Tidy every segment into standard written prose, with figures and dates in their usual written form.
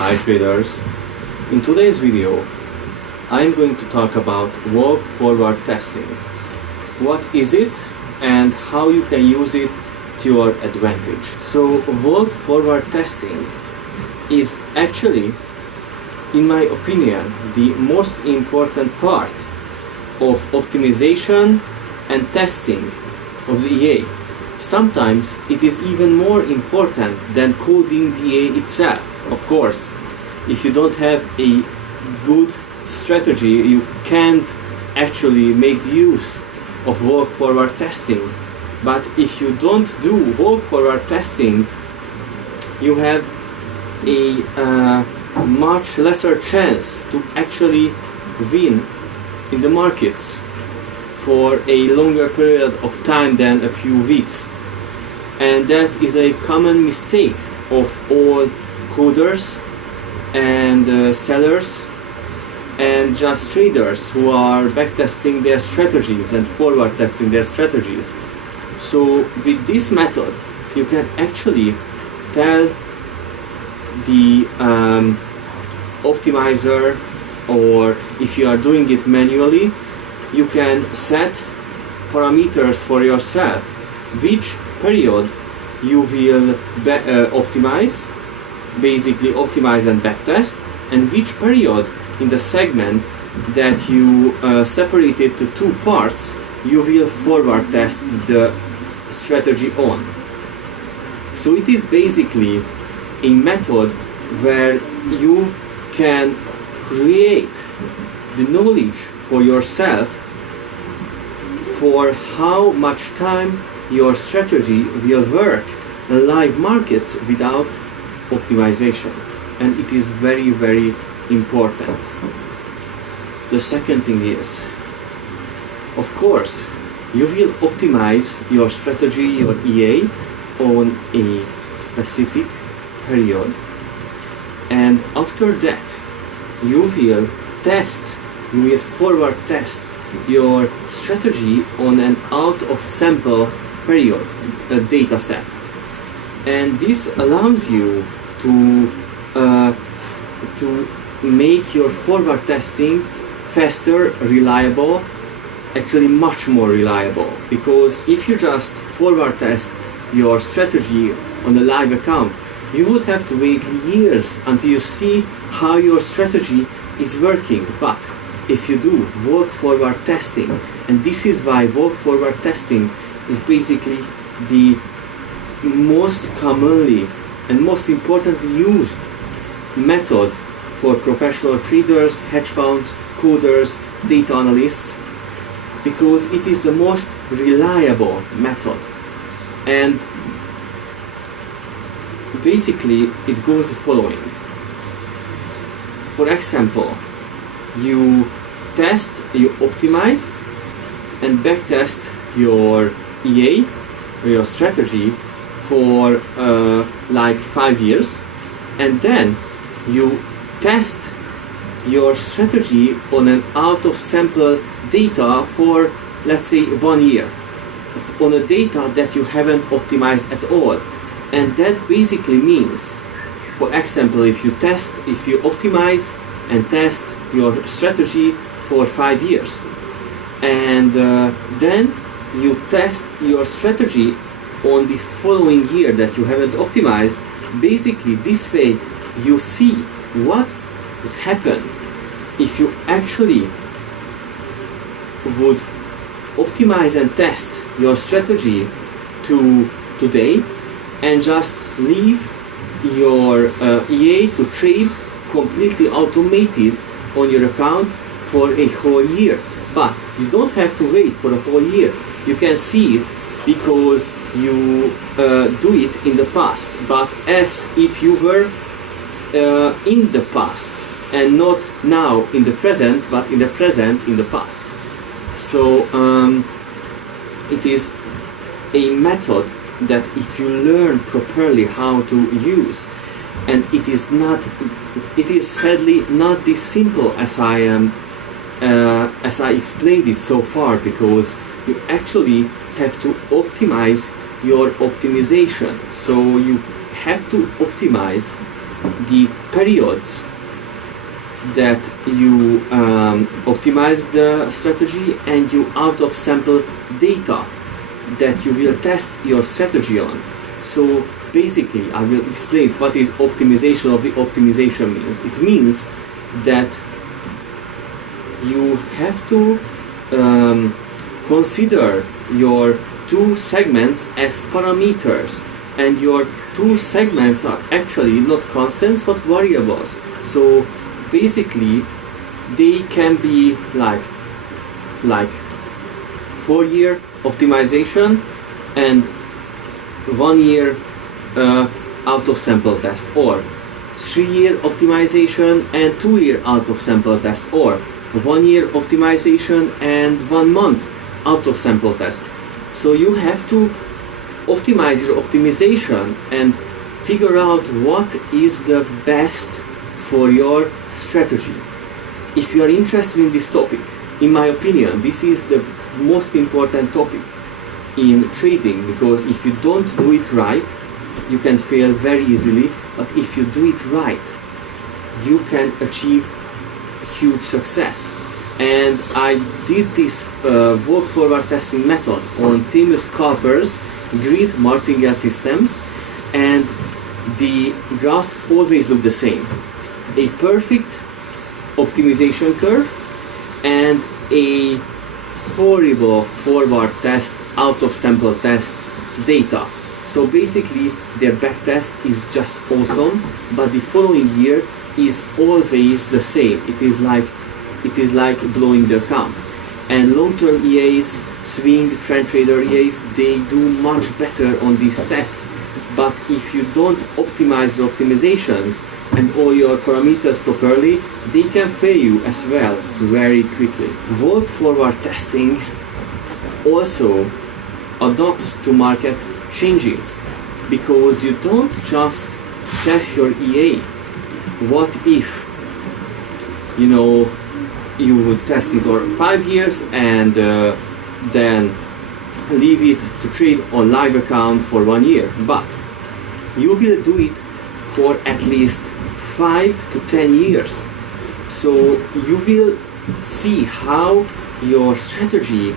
Hi traders, in today's video I'm going to talk about walk forward testing. What is it and how you can use it to your advantage. So walk forward testing is actually, in my opinion, the most important part of optimization and testing of the EA. Sometimes it is even more important than coding the EA itself. Of course, if you don't have a good strategy, you can't actually make use of walk forward testing. But if you don't do walk forward testing, you have a much lesser chance to actually win in the markets for a longer period of time than a few weeks. And that is a common mistake of all coders and sellers and just traders who are backtesting their strategies and forward testing their strategies. So with this method you can actually tell the optimizer, or if you are doing it manually, you can set parameters for yourself which period you will optimize, basically optimize and backtest, and which period in the segment that you separated to two parts you will forward test the strategy on. So it is basically a method where you can create the knowledge for yourself for how much time your strategy will work in live markets without optimization, and it is very, very important. The second thing is, of course, you will optimize your strategy, your EA, on a specific period, and after that you will forward test your strategy on an out of sample period data set, and this allows you to make your forward testing faster, reliable, actually much more reliable. Because if you just forward test your strategy on a live account, you would have to wait years until you see how your strategy is working. But if you do walk forward testing, and this is why walk forward testing is basically the most commonly and most importantly used method for professional traders, hedge funds, coders, data analysts, because it is the most reliable method. And basically it goes the following. For example, you test, you optimize and backtest your EA or your strategy for like 5 years, and then you test your strategy on an out of sample data for, let's say, 1 year, on a data that you haven't optimized at all. And that basically means, for example, if you optimize and test your strategy for 5 years, and then you test your strategy on the following year that you haven't optimized, basically this way you see what would happen if you actually would optimize and test your strategy to today and just leave your EA to trade completely automated on your account for a whole year. But you don't have to wait for a whole year. You can see it because you do it in the past, but as if you were in the past, and not now in the present, but in the present in the past. So it is a method that if you learn properly how to use, and it is sadly not this simple as I explained it so far, because you actually have to optimize your optimization. So you have to optimize the periods that you optimize the strategy and you out of sample data that you will test your strategy on. So basically I will explain what is optimization of the optimization means. It means that you have to consider your two segments as parameters, and your two segments are actually not constants but variables. So basically they can be like 4-year optimization and 1-year out of sample test, or 3-year optimization and 2-year out of sample test, or 1-year optimization and 1 month out of sample test. So you have to optimize your optimization and figure out what is the best for your strategy. If you are interested in this topic, in my opinion, this is the most important topic in trading, because if you don't do it right, you can fail very easily, but if you do it right, you can achieve huge success. And I did this walk forward testing method on famous scalpers, grid martingale systems, and the graph always looked the same. A perfect optimization curve and a horrible forward test, out of sample test data. So basically their back test is just awesome, but the following year is always the same. It is like blowing their account. And long-term EAs, swing trend trader EAs, they do much better on these tests. But if you don't optimize your optimizations and all your parameters properly, they can fail you as well very quickly. Walk forward testing also adapts to market changes, because you don't just test your EA. What if, you would test it for 5 years and then leave it to trade on live account for 1 year, but you will do it for at least 5 to 10 years. So you will see how your strategy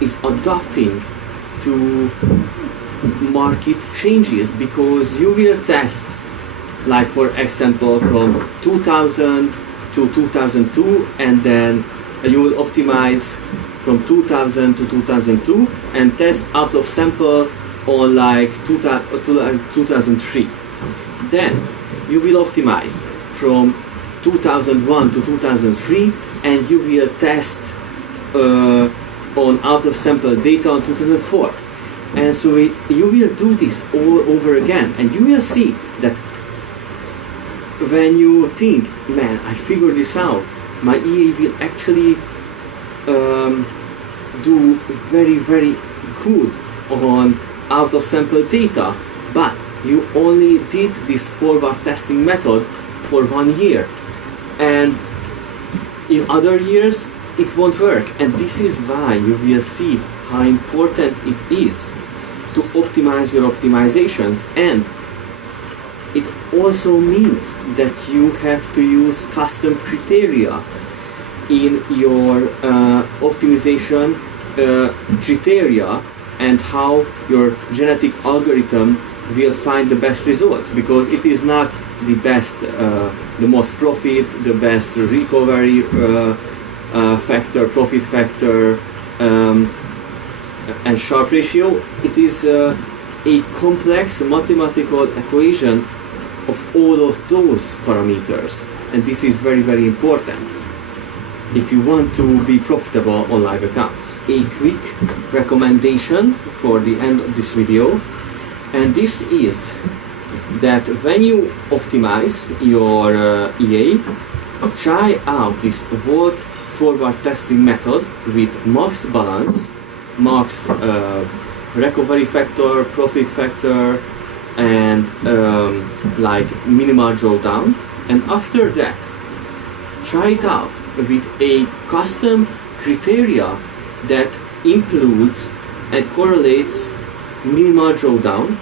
is adapting to market changes, because you will test, like for example, from 2000 to 2002, and then you will optimize from 2000 to 2002 and test out of sample on like 2003. Then you will optimize from 2001 to 2003 and you will test on out of sample data on 2004. And so you will do this all over again, and you will see that when you think, man, I figured this out, my EA will actually do very, very good on out of sample data, but you only did this forward testing method for 1 year, and in other years it won't work. And this is why you will see how important it is to optimize your optimizations. And it also means that you have to use custom criteria in your optimization criteria, and how your genetic algorithm will find the best results, because it is not the best, the most profit, the best recovery factor, profit factor, and Sharpe ratio. It is a complex mathematical equation of all of those parameters, and this is very, very important if you want to be profitable on live accounts. A quick recommendation for the end of this video, and this is that when you optimize your EA, try out this walk forward testing method with max balance, max recovery factor, profit factor, and like minimal drawdown. And after that, try it out with a custom criteria that includes and correlates minimal drawdown,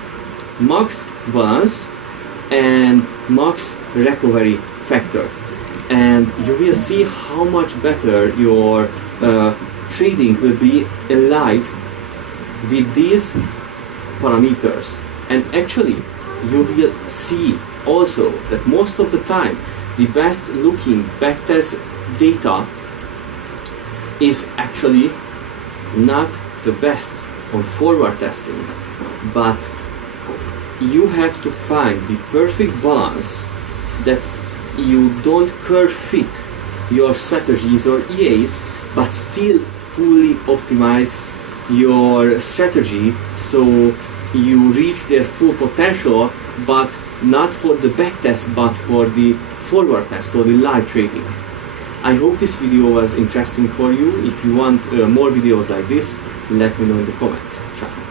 max balance, and max recovery factor, and you will see how much better your trading will be alive with these parameters. And actually you will see also that most of the time the best looking backtest data is actually not the best on forward testing, but you have to find the perfect balance that you don't curve fit your strategies or EAs, but still fully optimize your strategy so you reach their full potential, but not for the backtest but for the forward test, so the live trading. I hope this video was interesting for you. If you want more videos like this, let me know in the comments. Ciao.